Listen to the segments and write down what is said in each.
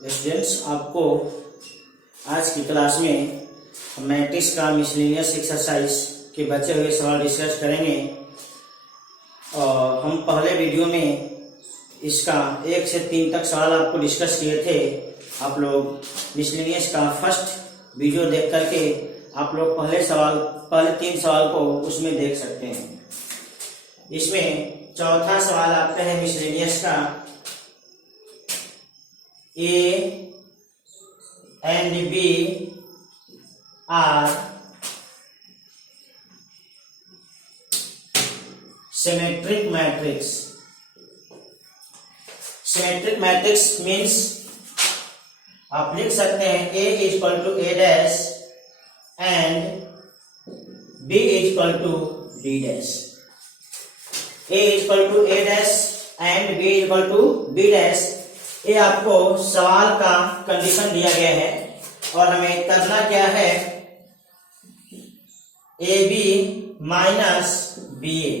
Students, आपको आज की क्लास में मैट्रिक्स का मिसलेनियस एक्सरसाइज के बचे हुए सवाल डिस्कस करेंगे। और हम पहले वीडियो में इसका 1 से 3 तक सवाल आपको डिस्कस किए थे। आप लोग मिसलेनियस का फर्स्ट वीडियो देख करके आप लोग पहले 3 सवाल को उसमें देख सकते हैं। इसमें चौथा सवाल आपका है मिसलेनियस का, A and B are symmetric matrix. Symmetric matrix means आप लिख सकते हैं A is equal to A dash and B is equal to B dash. A is equal to A dash and B is equal to B dash। ये आपको सवाल का condition दिया गया है और हमें करना क्या है, ए बी माइनस बी ए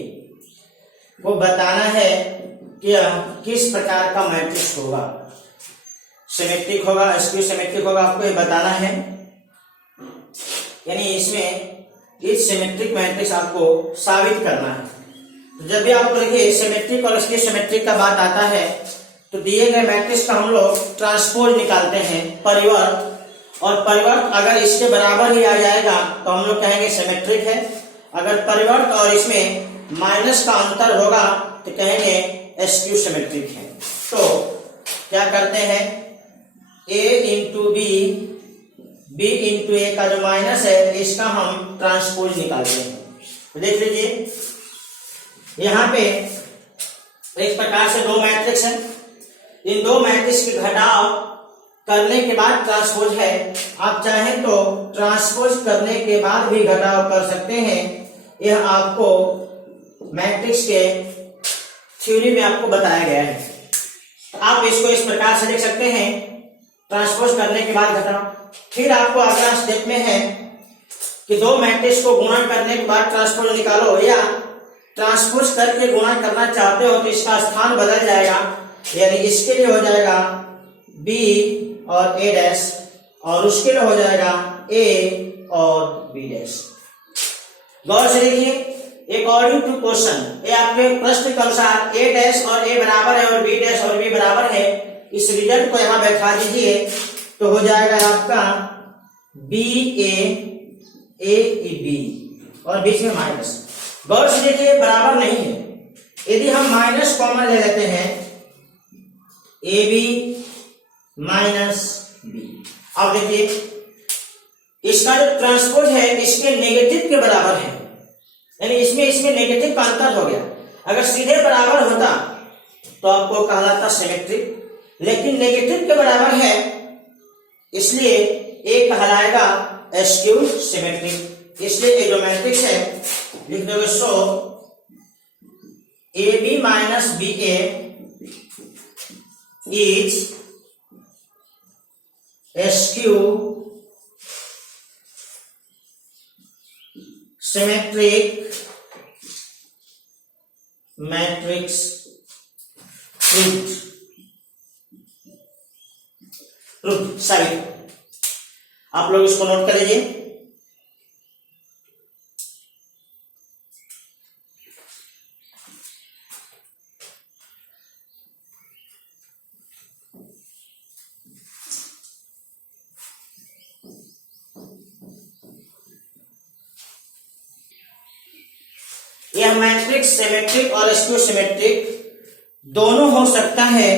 को बताना है कि किस प्रकार का मैट्रिक्स होगा, सिमेट्रिक होगा, स्क्यू सिमेट्रिक होगा, आपको ये बताना है। यानी इसमें इस सिमेट्रिक मैट्रिक्स आपको साबित करना है। जब भी आपको देखिए सिमेट्रिक और स्क्यू सिमेट्रिक का बात आता है तो दिए गए मैट्रिक्स का हम लोग ट्रांसपोज निकालते हैं, परिवर्त, और परिवर्त अगर इसके बराबर ही आ जाएगा तो हम लोग कहेंगे सिमेट्रिक है। अगर परिवर्त और इसमें माइनस का अंतर होगा तो कहेंगे स्क्यू सिमेट्रिक है। तो क्या करते हैं, a into B, b into A का जो माइनस है इसका हम ट्रांसपोज निकालते हैं। तो देख लीजिए यहाँ पे इस प्रकार से 2 मैट्रिक्स है। इन 2 मैट्रिक्स के घटाव करने के बाद ट्रांसपोज है। आप चाहें तो ट्रांसपोज करने के बाद भी घटाव कर सकते हैं। यह आपको मैट्रिक्स के थ्योरी में आपको बताया गया है। आप इसको इस प्रकार से देख सकते हैं, ट्रांसपोज करने के बाद घटाव। फिर आपको अगला स्टेप में है कि 2 मैट्रिक्स को गुणा करने के बाद ट्रांसपोज निकालो, या ट्रांसपोज करके गुणा करना चाहते हो तो इसका स्थान बदल जाएगा। यानी इसके लिए हो जाएगा B और A डैश और उसके लिए हो जाएगा A और B डैश। गौर से देखिए, अकॉर्डिंग टू क्वेश्चन, ये आपके प्रश्न के अनुसार A डैश और A बराबर है और B डैश और B बराबर है। इस रिजल्ट को यहां बैठा दीजिए तो हो जाएगा आपका B A B और बीच में माइनस। गौर से देखिए बराबर नहीं है। यदि हम माइनस कॉमन ले लेते हैं, ए बी माइनस बी, अब देखिए इसका जो ट्रांसपोज है इसके नेगेटिव के बराबर है। यानी इसमें नेगेटिव का अंतर हो गया। अगर सीधे बराबर होता तो आपको कहलाता सिमेट्रिक, लेकिन नेगेटिव के बराबर है इसलिए एक कहलाएगा स्क्यू सिमेट्रिक। इसलिए जो मैट्रिक्स है लिख दोगे, so A B minus B A is skew symmetric matrix proved साबित। आप लोग इसको नोट कर लीजिए। यह मैट्रिक्स सिमेट्रिक और स्क्यू सिमेट्रिक दोनों हो सकता है।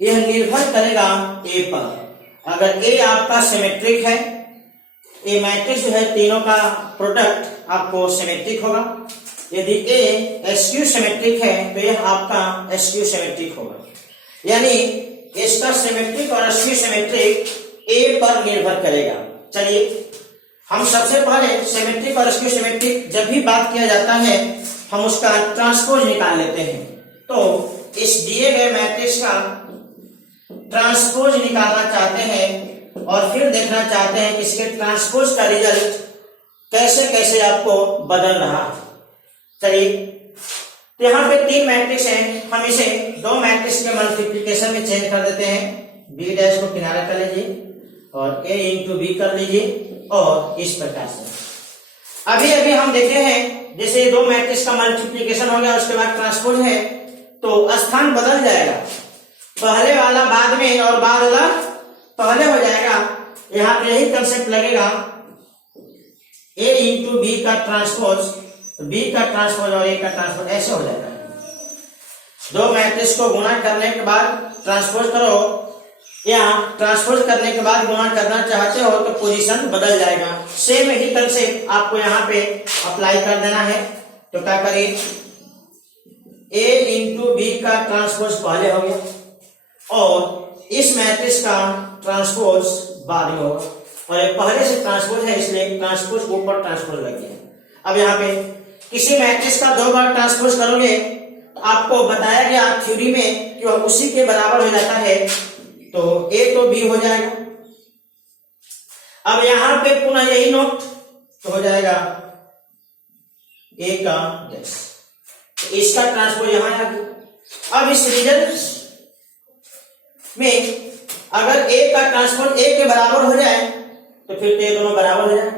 यह निर्भर करेगा ए पर। अगर ए आपका सिमेट्रिक है, ए मैट्रिक्स जो है तीनों का प्रोडक्ट आपको सिमेट्रिक होगा। यदि ए स्क्यू सिमेट्रिक है तो यह आपका स्क्यू सिमेट्रिक होगा। यानी इसका सिमेट्रिक और स्क्यू सिमेट्रिक ए पर निर्भर करेगा। चलिए हम सबसे पहले सिमेट्रिक और स्क्यू सिमेट्रिक जब भी बात किया जाता है हम उसका ट्रांसपोज निकाल लेते हैं। तो इस दिए गए मैट्रिक्स का ट्रांसपोज निकालना चाहते हैं और फिर देखना चाहते हैं कि इसके ट्रांसपोज का रिजल्ट कैसे कैसे आपको बदल रहा है। चलिए तो यहाँ पे 3 मैट्रिक्स हैं, हम इसे 2 मैट्रिक्स के मल्टीप्लिकेशन में चेंज कर देते हैं। बी डैश को किनारा कर लीजिए और ए इंटू बी कर लीजिए और इस प्रकार से। अभी अभी हम देखे हैं जैसे दो मैट्रिक्स का मल्टीप्लिकेशन हो गया उसके बाद ट्रांसपोज है तो स्थान बदल जाएगा, पहले वाला बाद में और बाद वाला पहले हो जाएगा। यहाँ पे यही कंसेप्ट लगेगा, ए इंटू बी का ट्रांसपोज, बी का ट्रांसपोज और ए का ट्रांसपोज ऐसे हो जाएगा। दो मैट्रिक्स को गुणा करने के बाद ट्रांसपोज करो या ट्रांसपोज करने के बाद गुणा करना चाहते हो तो पोजीशन बदल जाएगा। सेम ही कंसेप्ट आपको यहाँ पे अप्लाई कर देना है। तो क्या करिए, ए इंटू बी का ट्रांसपोज पहले हो गया और इस मैट्रिक्स का ट्रांसपोज बाद में होगा और ये पहले से ट्रांसपोज है इसलिए ट्रांसपोज ऊपर ट्रांसपोज लग गया। अब यहाँ पे किसी मैट्रिक्स का दो बार ट्रांसपोज करोगे तो आपको बताया गया थ्योरी में कि वह उसी के बराबर हो जाता है, तो ए तो बी हो जाएगा। अब यहां पे पुनः यही नोट तो हो जाएगा ए का डैश, तो इसका ट्रांसपोज यहां आ गया। अब इस रिजल्ट में अगर ए का ट्रांसपोज ए के बराबर हो जाए तो फिर ये दोनों बराबर हो जाए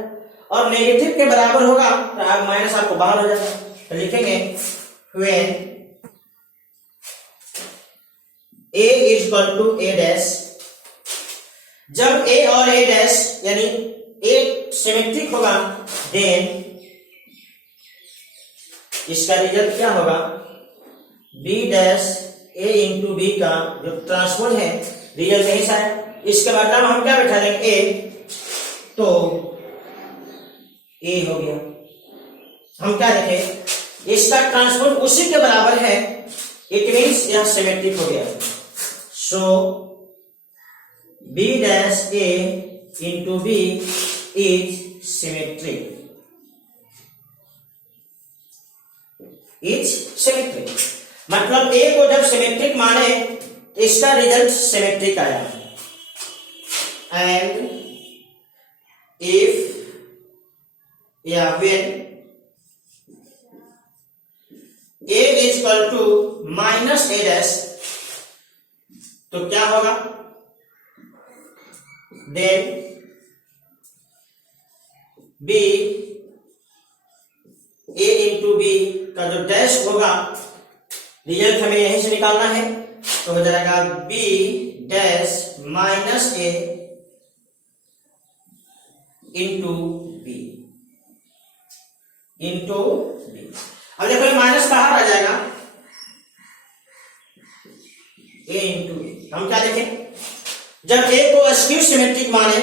और नेगेटिव के बराबर होगा तो माइनस आपको बाहर हो जाएगा। तो लिखेंगे when A is equal to A dash, जब A और A डैश यानी A सिमेट्रिक होगा देन इसका रिजल्ट क्या होगा, B dash A into B का जो ट्रांसपोज है रिजल्ट नहीं आएगा। इसके बाद हम क्या बैठा देंगे A, तो A हो गया। हम क्या देखें, इसका ट्रांसपोज उसी के बराबर है, इट मीन्स यह सिमेट्रिक हो गया। So B dash A into B is symmetric. Is symmetric. मतलब A को जब सिमेट्रिक माने इसका रिजल्ट सिमेट्रिक आया। And if when A is equal to minus A dash तो क्या होगा, देन बी ए इंटू बी का जो डैश होगा रिजल्ट हमें यहीं से निकालना है, तो हो जाएगा बी डैश माइनस ए इंटू बी इंटू बी। अब देखो माइनस बाहर आ जाएगा, ए इंटू हम क्या देखें, जब ए को स्क्यू सिमेट्रिक माने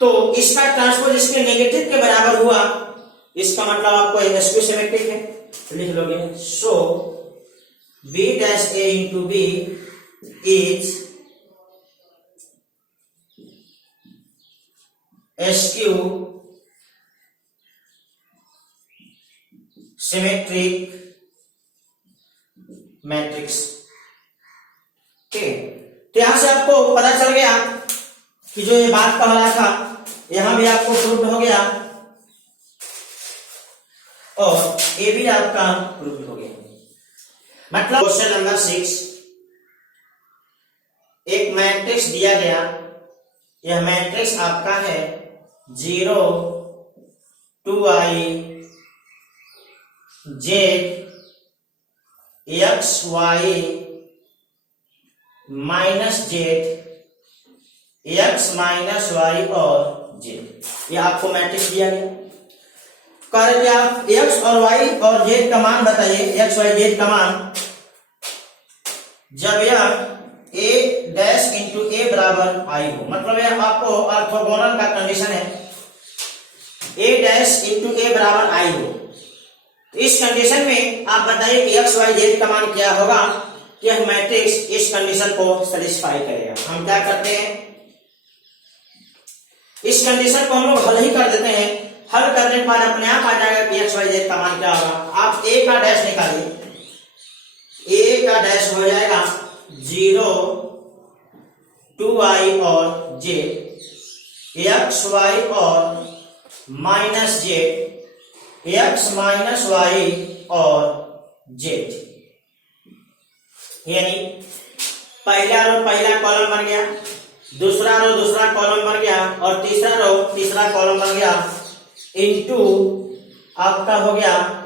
तो इसका ट्रांसपोज इसके नेगेटिव के बराबर हुआ, इसका मतलब आपको स्क्यू सिमेट्रिक है, तो लिख लोगे so B dash A into B is skew symmetric matrix. तो यहां से आपको पता चल गया कि जो ये बात कह रहा था यहां भी आपको प्रूव हो गया और ये भी आपका प्रूव हो गया। मतलब क्वेश्चन नंबर 6, एक मैट्रिक्स दिया गया, यह मैट्रिक्स आपका है 0 2i z x y minus z x minus y और जेड, ये आपको मैट्रिक्स दिया गया। कह रहे कि आप एक्स और वाई और जेड का मान बताइए, एक्स वाई जेड का मान जब यह ए डैश इंटू ए बराबर आई हो, मतलब यह आपको ऑर्थोगोनल का कंडीशन है, ए डैश इंटू ए बराबर आई हो। तो इस कंडीशन में आप बताइए कि एक्स वाई जेड का मान क्या होगा, यह मैट्रिक्स इस कंडीशन को सेटिस्फाई करेगा। हम क्या करते हैं, इस कंडीशन को हम लोग हल ही कर देते हैं, हल करने के बाद अपने आप आ जाएगा कि एक्स वाई जेड का मान क्या होगा। आप ए का डैश निकालिए, ए का डैश हो जाएगा 0 2i और जेड, एक्स वाई और minus z, x minus y और जेड। यानी पहला रो पहला कॉलम बन गया, दूसरा रो दूसरा कॉलम बन गया, और तीसरा रो तीसरा कॉलम बन गया, इनटू आपका हो गया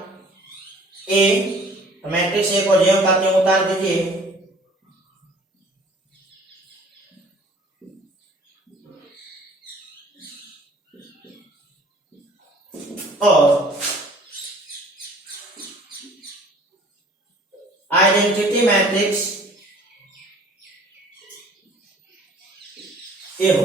ए। मैट्रिक्स ए को जेम का त्यों उतार दीजिए, और आइडेंटिटी मैट्रिक्स ए हो।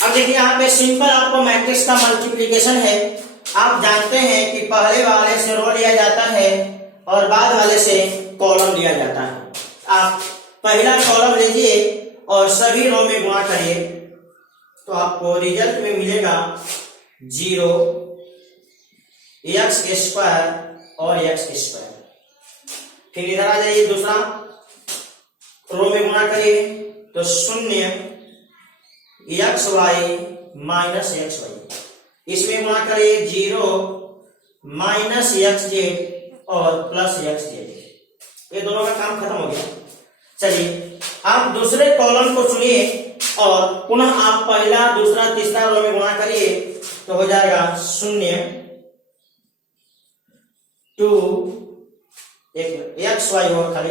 अब देखिए यहाँ पे सिंपल आपको मैट्रिक्स का मल्टीप्लिकेशन है। आप जानते हैं कि पहले वाले से रो लिया जाता है और बाद वाले से कॉलम लिया जाता है। आप पहला कॉलम लीजिए और सभी रो में गुणा करिए, तो आपको रिजल्ट में मिलेगा 0, एक्स स्क्वायर और एक्स स्क्वायर। फिर इधर आ जाइए, दूसरा रो में गुणा करिए तो 0 x y minus x y. इसमें गुणा करिए 0 माइनस एक्स जेड और प्लस एक्स जेड। ये दोनों का काम खत्म हो गया। चलिए आप दूसरे कॉलम को चुनिए और पुनः आप पहला दूसरा तीसरा रो में गुणा करिए, तो हो जाएगा 0 2 एक्स वाई और खाली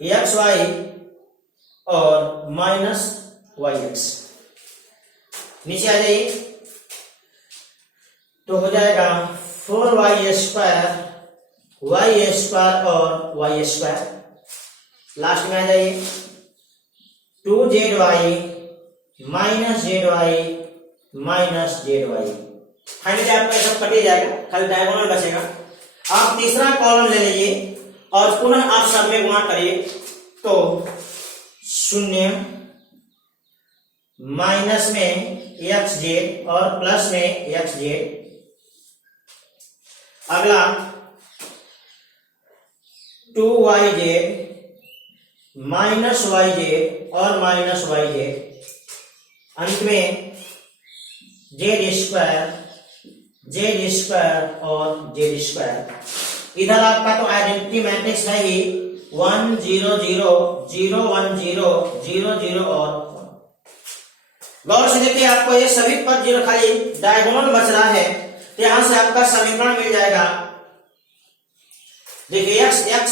एक्स वाई और माइनस वाई एक्स। नीचे आ जाइए तो हो जाएगा 4y स्क्वायर वाई स्क्वायर और वाई स्क्वायर। लास्ट में आ जाइए 2zy माइनसzy माइनस zy। फाइनली आपका सब कट ही जाएगा, खाली डायगोनल बचेगा। आप तीसरा कॉलम ले लीजिए और पुनः आप सब में गुणा करिए, तो 0 माइनस में एक्स जेड और प्लस में एक्स जेड। अगला 2yz माइनस वाई जेड और माइनस वाई जेड। अंत में जेड स्क्वायर और जेड स्क्वायर। इधर आपका तो आइडेंटिटी मैट्रिक्स है ही 1 0 0 0 1 0 0 0 और 1। गौर से देखिए, आपको ये सभी पद जो खाली डायगोनल बच रहा है, तो यहां से आपका समीकरण मिल जाएगा। देखिए x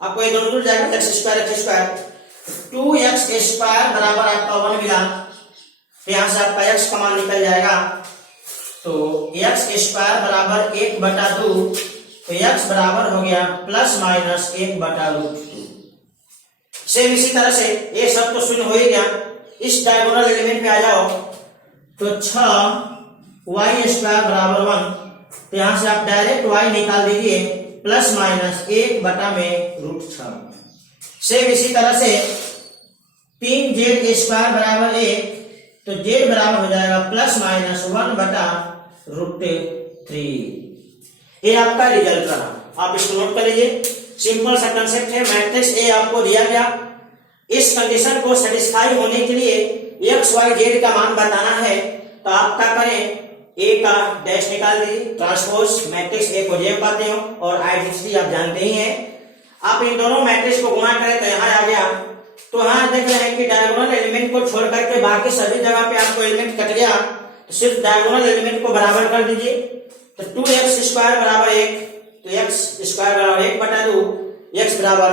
आपको ये दोनों जुड़ जाएगा, एक्स स्क्वायर 2x स्क्वायर बराबर आपका 1 मिला, तो यहां से आपका x का मान निकल जाएगा। तो x स्क्वायर बराबर 1/2, तो x बराबर हो गया प्लस माइनस 1/√2। सेम इसी तरह से ये सब तो शून्य हो ही गया। इस डायगोनल एलिमेंट पे आ जाओ तो 6y स्क्वायर बराबर 1, तो यहां से आप डायरेक्ट y निकाल दीजिए, प्लस माइनस 1/√6। सेम इसी तरह से 3z स्क्वायर बराबर 1, तो z बराबर हो जाएगा प्लस माइनस 1/√3। ये आपका रिजल्ट रहा। आप इसको नोट कर लीजिए। सिंपल सा कंसेप्ट है। मैट्रिक्स ए आपको दिया गया, इस कंडीशन को सेटिस्फाई होने के लिए एक्स वाई जेड का मान बताना है, तो आप क्या करें, ए का डैश निकाल दीजिए। ट्रांसपोज मैट्रिक्स ए को जेम पाते हो और आइडेंटिटी आप जानते ही हैं। आप इन दोनों मैट्रिक्स को गुणा करें तो यहाँ आ गया। तो यहाँ देख रहे हैं कि डायगोनल एलिमेंट को छोड़ करके बाकी सभी जगह पे आपको एलिमेंट कट गया, तो सिर्फ डायगोनल एलिमेंट को बराबर कर दीजिए। तो 2x स्क्वायर बराबर 1, तो x स्क्वायर बराबर 1/2, x बराबर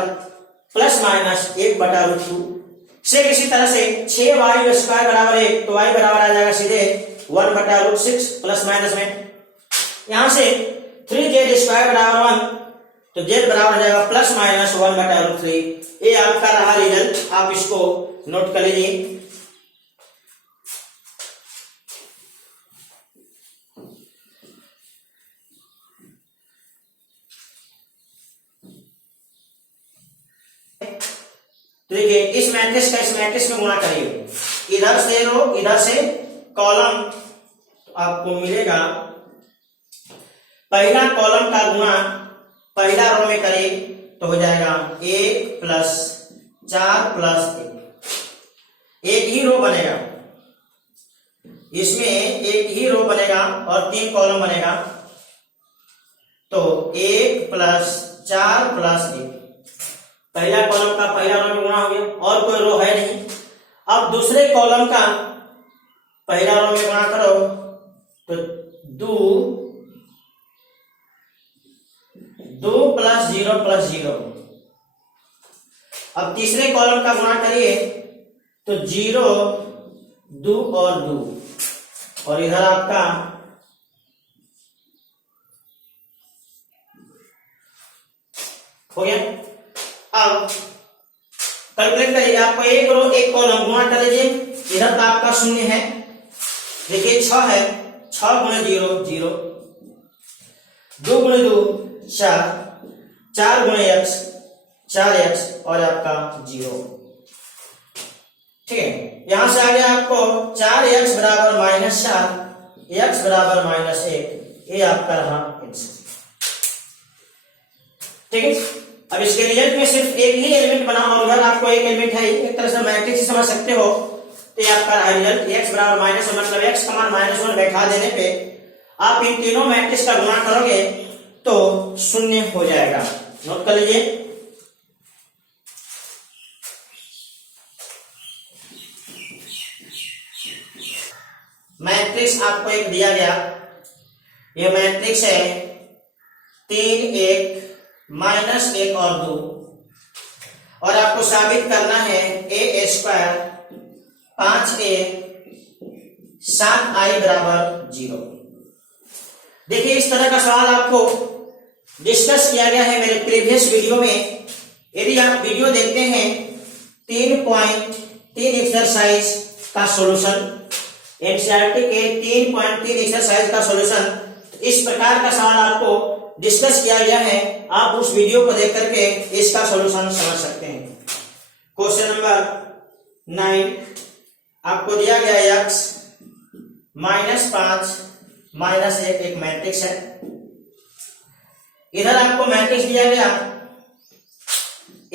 प्लस माइनस 1/√2। सेम इसी तरह से 6y स्क्वायर बराबर 1, तो y बराबर आ जाएगा सीधे 1/√6 प्लस माइनस में। यहां से 3z स्क्वायर बराबर 1, तो z बराबर हो जाएगा प्लस माइनस 1/√3। ये आपका रहा रिजल्ट। आप इसको नोट कर लीजिए। देखिए इस मैट्रिक्स का इस मैट्रिक्स में गुणा करिए, इधर से रो इधर से कॉलम, तो आपको मिलेगा पहला कॉलम का गुणा पहला रो में करिए तो हो जाएगा 1 प्लस 4 प्लस 1। एक ही रो बनेगा, इसमें एक ही रो बनेगा और 3 कॉलम बनेगा, तो 1 प्लस 4 प्लस 1 पहला कॉलम का पहला रो में गुणा हो गया, और कोई रो है नहीं। अब दूसरे कॉलम का पहला रो में गुणा करो तो 2 प्लस 0 प्लस 0। अब तीसरे कॉलम का गुणा करिए तो 0 2 और 2, और इधर आपका हो गया। अब कैलकुलेट करिए, आपको एक रो एक कॉलम गुणा कर लीजिए, इधर तो आपका 0 है, देखिए 6 है, 6 गुणे 0 0, 2 गुणे 2 4, 4 गुणे x 4x, और आपका 0। ठीक है, यहां से आ गया आपको 4x बराबर -4, x बराबर -1, ये आपका रहा आंसर। ठीक है, अब इसके रिजल्ट में सिर्फ एक ही एलिमेंट बना और उधर आपको एक एलिमेंट है, एक तरह से मैट्रिक्स समझ सकते हो। तो ये आपका रिजल्ट x बराबर -1, मतलब x का मान -1 बैठा देने पे आप इन तीनों मैट्रिक्स का गुणा करोगे तो 0 हो जाएगा। नोट कर लीजिए। मैट्रिक्स आपको एक दिया गया, ये मैट्रिक्स है 3 1 -1 और 2, और आपको साबित करना है a² 5a 7i बराबर 0। देखिए, इस तरह का सवाल आपको डिस्कस किया गया है मेरे प्रीवियस वीडियो में। यदि आप वीडियो देखते हैं 3.3 एक्सरसाइज का सॉल्यूशन, एनसीईआरटी के 3.3 एक्सरसाइज का सॉल्यूशन, तो इस प्रकार का सवाल आपको डिस्कस किया गया है। आप उस वीडियो को देख करके इसका सॉल्यूशन समझ सकते हैं। क्वेश्चन नंबर 9 आपको दिया गया x -5 -1 एक मैट्रिक्स है। इधर आपको मैट्रिक्स दिया गया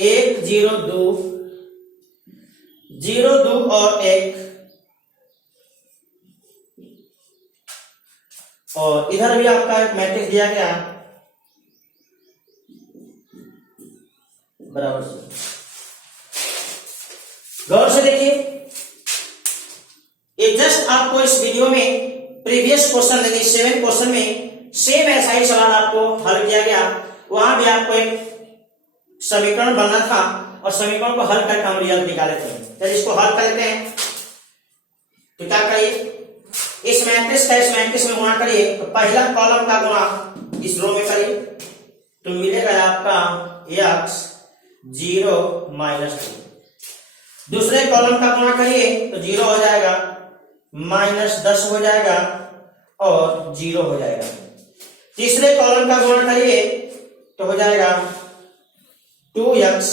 1 0 2 0 2 और 1, और इधर भी आपका एक मैट्रिक्स दिया गया बराबर। गौर से देखिए, ये जस्ट आपको इस वीडियो में प्रीवियस क्वेश्चन यानी 7 क्वेश्चन में सेम ऐसा ही सवाल आपको हल किया गया। वहां भी आपको एक समीकरण बनना था और समीकरण को हल करके हम रिजल्ट निकाले थे। चलिए इसको हल कर लेते हैं। तो क्या करिए, इस मैट्रिक्स का इस मैट्रिक्स में गुणा करिए, तो पहला कॉलम का गुणा इस रो में करिए तो मिलेगा आपका x 0 -2। दूसरे कॉलम का गुणा करिए तो 0 हो जाएगा, -10 हो जाएगा और 0 हो जाएगा। तीसरे कॉलम का गुणा करिए तो हो जाएगा 2x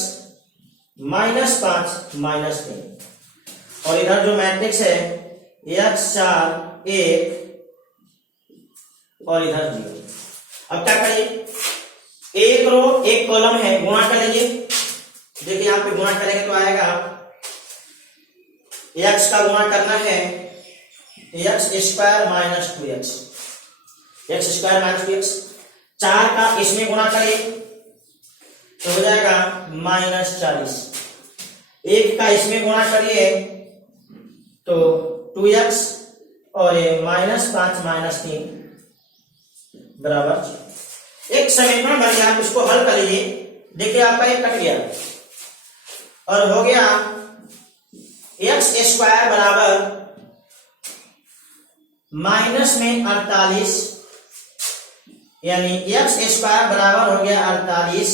-5 -3, और इधर जो मैट्रिक्स है x 4 1 और इधर 0। अब क्या करिए, एक रो एक कॉलम है, गुणा कर लीजिए। देखिए यहाँ पे गुणा करेंगे तो आएगा x का गुणा करना है x² -2x, x² -2x। 4 का इसमें गुणा करिए तो हो जाएगा -40। 1 का इसमें गुणा करिए तो 2x, और ये -5 -3 बराबर। एक समीकरण बन गया, आप इसको हल कर लीजिए। देखिए आपका एक कट गया और हो गया x² बराबर -48, यानी x² बराबर हो गया 48।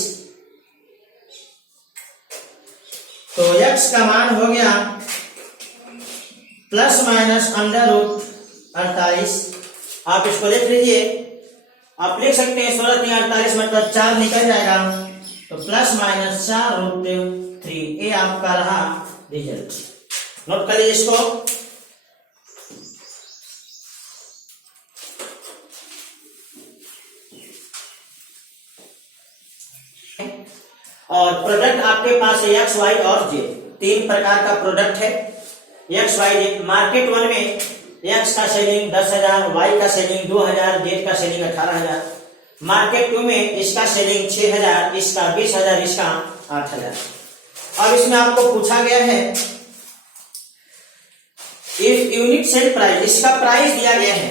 तो x का मान हो गया ±√48। आप इसको लिख लीजिए, आप लिख सकते हैं 16 3 48 मतलब 4 निकल जाएगा, तो ±4√3, ये आपका रहा रिजल्ट। नोट करिए इसको। और प्रोडक्ट आपके पास है एक्स वाई और जेड, 3 प्रकार का प्रोडक्ट है एक्स वाई जेड। मार्केट 1 में एक्स का सेलिंग 10,000, वाई का सेलिंग 2,000, जेड का सेलिंग 18,000। मार्केट 2 में इसका सेलिंग 6,000, इसका 20,000, इसका 8,000। अब इसमें आपको पूछा गया है इफ यूनिट सेल प्राइस, इसका प्राइस दिया गया है,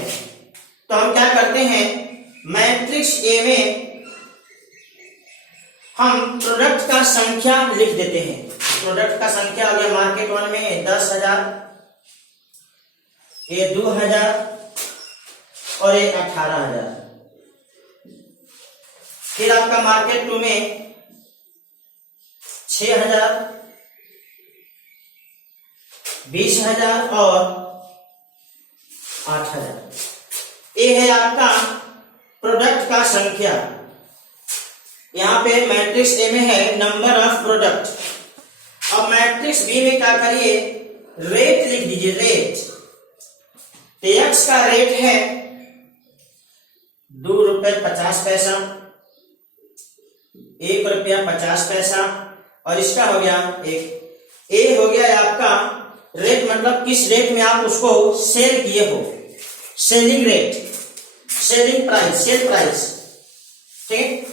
तो हम क्या करते हैं, मैट्रिक्स ए में हम प्रोडक्ट का संख्या लिख देते हैं। प्रोडक्ट का संख्या हो गया मार्केट 1 में 10,000, ये 2,000 और ये 18,000। फिर आपका मार्केट 2 में 6,000, 20,000 और 8,000। ये है आपका प्रोडक्ट का संख्या। यहां पे मैट्रिक्स ए में है नंबर ऑफ प्रोडक्ट। अब मैट्रिक्स बी में क्या करिए, रेट लिख दीजिए, रेट। तो एक्स का रेट है 2 रुपए 50 पैसा, 1 रुपया 50 पैसा, और इसका हो गया एक। ए हो गया आपका रेट, मतलब किस रेट में आप उसको सेल किए हो, selling rate, selling price, sale price, ठीक।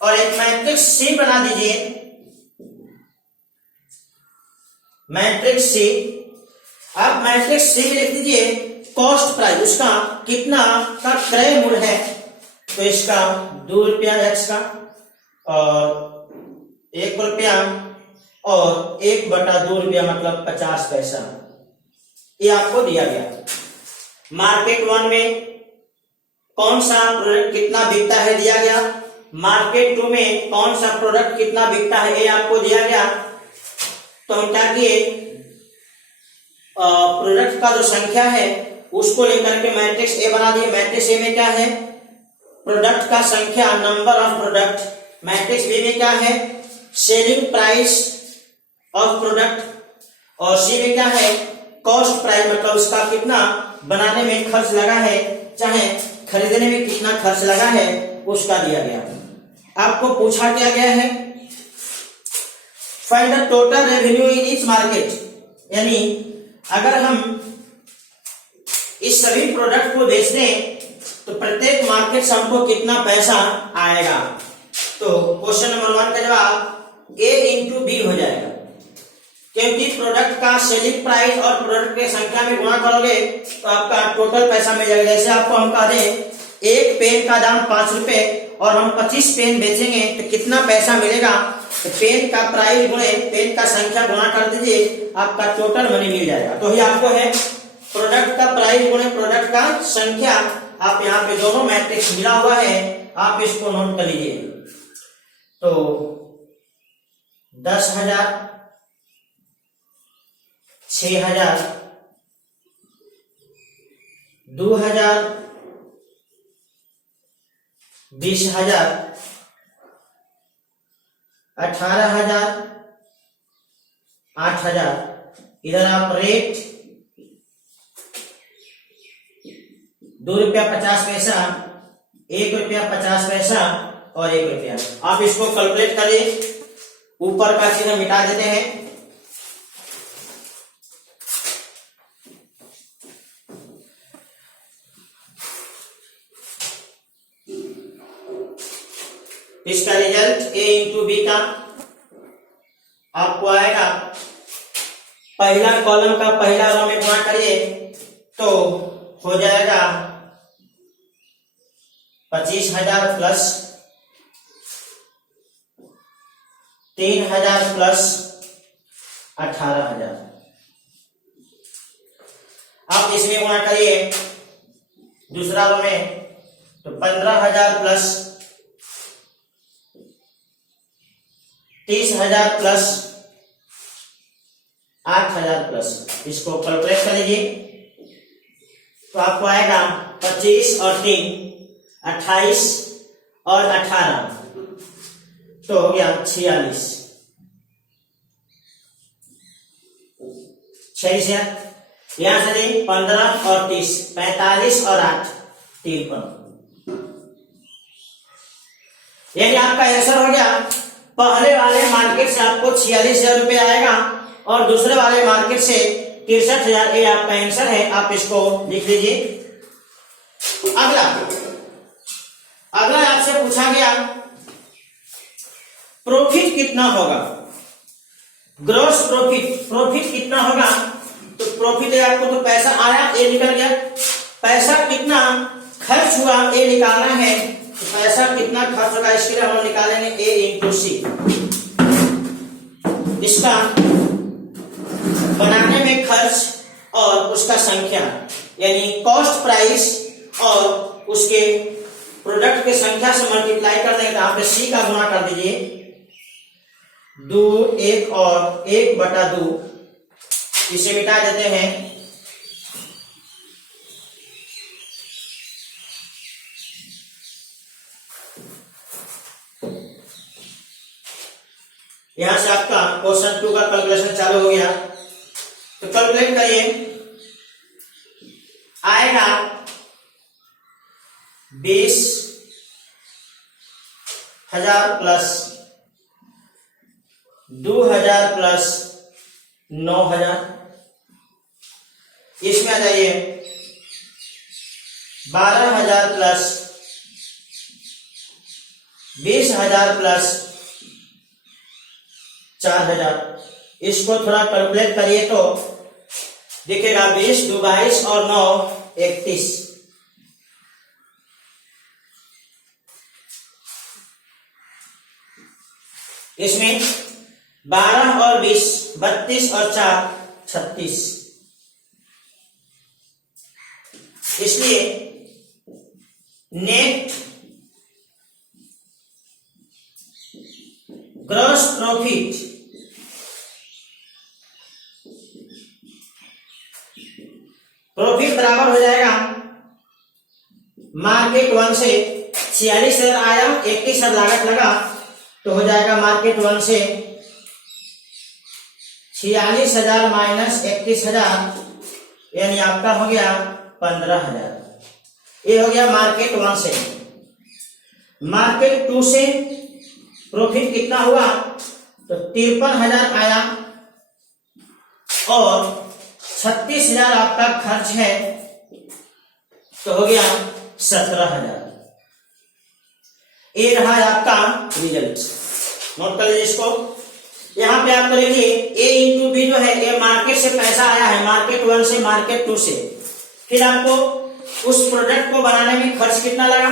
और एक मैट्रिक्स सी बना दीजिए, मैट्रिक्स सी। आप मैट्रिक्स सी में लिख दीजिए कॉस्ट प्राइस, उसका कितना का क्रय मूल्य है, तो इसका 2 रुपया एक्स का और 1 रुपया और 1/2 रुपया मतलब 50 पैसा, ये आपको दिया गया। मार्केट 1 में कौन सा प्रोडक्ट कितना बिकता है दिया गया, मार्केट 2 में कौन सा प्रोडक्ट कितना बिकता है ये आपको दिया गया। तो हम क्या किए, प्रोडक्ट का जो संख्या है उसको लेकर के मैट्रिक्स ए बना दिए। मैट्रिक्स ए में क्या है, प्रोडक्ट का संख्या, number of product. Matrix B में क्या है, सेलिंग प्राइस ऑफ प्रोडक्ट, और सी में क्या है, कॉस्ट प्राइस, मतलब उसका कितना बनाने में खर्च लगा है, चाहे खरीदने में कितना खर्च लगा है, उसका दिया गया। आपको पूछा क्या गया है, find the total revenue in each market. यानी अगर हम इस सभी प्रोडक्ट को बेच दें तो प्रत्येक मार्केट से हमको कितना पैसा आएगा। तो क्वेश्चन नंबर 1 का जवाब ए इंटू बी हो जाएगा, क्योंकि प्रोडक्ट का सेलिंग प्राइस और प्रोडक्ट की संख्या में गुणा करोगे तो आपका टोटल पैसा मिल जाएगा। जैसे आपको हम कह दें एक पेन का दाम 5 रुपए और हम 25 पेन बेचेंगे तो कितना पैसा मिलेगा, तो पेन का प्राइस गुणे पेन का संख्या गुणा कर दीजिए, आपका टोटल मनी मिल जाएगा। तो ही आपको है प्रोडक्ट का प्राइस गुणे प्रोडक्ट का संख्या। आप यहाँ पे दोनों मैट्रिक्स मिला हुआ है, आप इसको नोट कर लीजिए। तो 10,000, 6,000, 2,000, 20,000, 18,000, 8,000। इधर आप रेट 2 रुपया 50 पैसा, 1 रुपया 50 पैसा और 1 रुपया। आप इसको कैलकुलेट करिए, ऊपर का चिन्ह मिटा देते हैं। इसका रिजल्ट ए इंटू बी का आपको आएगा, पहला कॉलम का पहला रो में गुणा करिए तो हो जाएगा 25,000 प्लस 3,000 प्लस 18,000। आप इसमें गुणा करिए दूसरा रो में तो 15,000 प्लस 30,000 प्लस 8,000 प्लस, इसको कैलकुलेट कर लीजिए तो आपको आएगा 25 और 3 28 और 18 तो हो गया 46। 46 यहां से 15 और 30 45 और 8 53। यही आपका आंसर हो गया। पहले वाले मार्केट से आपको 46,000 रुपये आएगा और दूसरे वाले मार्केट से 63,000। ये आपका आंसर है, आप इसको लिख लीजिए। अगला आपसे पूछा गया प्रॉफिट कितना होगा। ग्रॉस प्रॉफिट, प्रॉफिट कितना होगा, तो प्रॉफिट है आपको, तो पैसा आया ए निकल गया, पैसा कितना खर्च हुआ ए निकालना है, तो पैसा कितना खर्च होगा इसके लिए हम लोग निकालेंगे ए इंटू सी। इसका बनाने में खर्च और उसका संख्या यानी कॉस्ट प्राइस और उसके प्रोडक्ट के संख्या से मल्टीप्लाई कर देंगे, तो यहाँ पे सी का गुणा कर दीजिए, 2 1 और 1/2, इसे मिटा देते हैं, यहां से आपका क्वेश्चन 2 का कैलकुलेशन चालू हो गया। तो कैलकुलेट करिए, आएगा 20,000 प्लस 2,000 प्लस 9,000, इसमें आ जाइए 12,000 प्लस 20,000 प्लस 4,000। इसको थोड़ा कैलकुलेट करिए तो दिखेगा 20 2 22 और 9 31। इसमें 12 और 20 32 और 4 36। इसलिए नेट ग्रॉस प्रॉफिट बराबर हो जाएगा मार्केट 1 से 46,000 आया, 31,000 लागत लगा, तो हो जाएगा मार्केट 1 से 46,000 माइनस 31,000 यानी आपका हो गया 15,000। ये हो गया मार्केट 1 से। मार्केट 2 से प्रॉफिट कितना हुआ, तो 53,000 आया और 36,000 आपका खर्च है, तो हो गया 17,000। ये रहा आपका रिजल्ट। नोट कर लीजिए इसको। यहां पे आपको देखिए ए इंटू बी जो है, ये मार्केट से पैसा आया है, मार्केट 1 से मार्केट 2 से। फिर आपको उस प्रोडक्ट को बनाने में खर्च कितना लगा,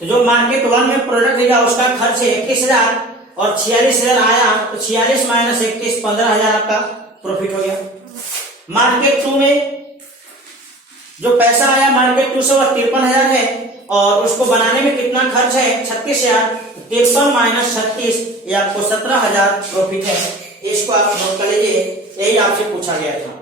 तो जो मार्केट 1 में प्रोडक्ट देगा उसका खर्च है 21,000 और 46,000 आया, तो 46 माइनस 21 15,000 आपका प्रॉफिट हो गया। मार्केट 2 में जो पैसा आया मार्केट 2 से वह 53,000 है और उसको बनाने में कितना खर्च है 36,000, 53 माइनस 36 ये आपको 17,000 प्रॉफिट है। इसको आप नोट कर लीजिए, यही आपसे पूछा गया था।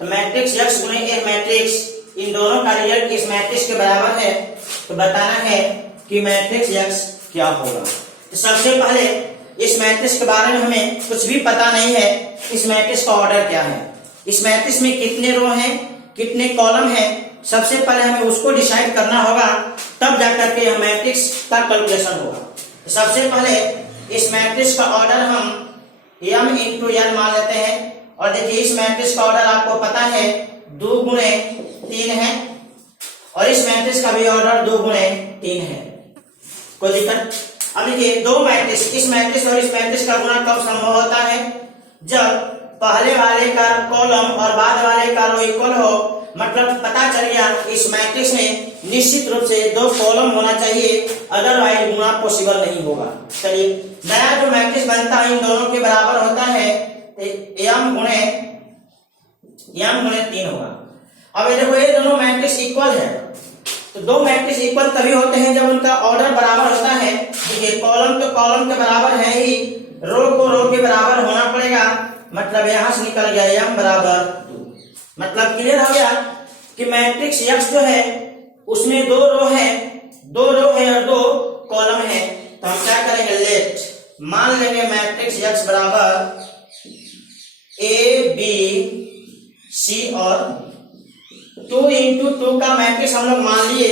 तो मैट्रिक्स x गुणे ए मैट्रिक्स, इन दोनों का रिजल्ट इस मैट्रिक्स के बराबर है, तो बताना है कि मैट्रिक्स x क्या होगा। तो सबसे पहले इस मैट्रिक्स के बारे में हमें कुछ भी पता नहीं है, इस मैट्रिक्स का ऑर्डर क्या है, इस मैट्रिक्स में कितने रो हैं, कितने कॉलम हैं, सबसे पहले हमें उसको डिसाइड करना होगा, तब जाकर के मैट्रिक्स का कैलकुलेशन होगा। तो सबसे पहले इस मैट्रिक्स का ऑर्डर हम m इंटू n मान लेते हैं, और देखिए इस मैट्रिक्स का ऑर्डर आपको पता है 2 गुणे 3 है, और इस मैट्रिक्स का भी ऑर्डर 2 गुणे 3 है। कोई दिक्कत? अब देखिए दो मैट्रिक्स, इस मैट्रिक्स और इस मैट्रिक्स का गुणा कब संभव होता है, जब पहले वाले का कॉलम और बाद वाले का रो इक्वल हो, मतलब पता चल गया इस मैट्रिक्स में निश्चित रूप से 2 कॉलम होना चाहिए, अदरवाइज गुणा पॉसिबल नहीं होगा। चलिए नया जो मैट्रिक्स बनता है इन दोनों के बराबर होता है m गुणे 3 होगा। अब ये देखो ये दोनों मैट्रिक्स इक्वल है, तो दो मैट्रिक्स इक्वल तभी होते हैं जब उनका ऑर्डर बराबर होता है। देखिए कॉलम तो कॉलम के बराबर है ही, रो को रो के बराबर होना पड़ेगा, मतलब यहां से निकल गया m बराबर 2। मतलब क्लियर हो गया कि मैट्रिक्स x जो है उसमें 2 रो है और 2 कॉलम है। तो हम क्या करेंगे, लेट मान लेंगे मैट्रिक्स x बराबर A B C और 2 इंटू 2 का मैट्रिक्स हम लोग मान लिए।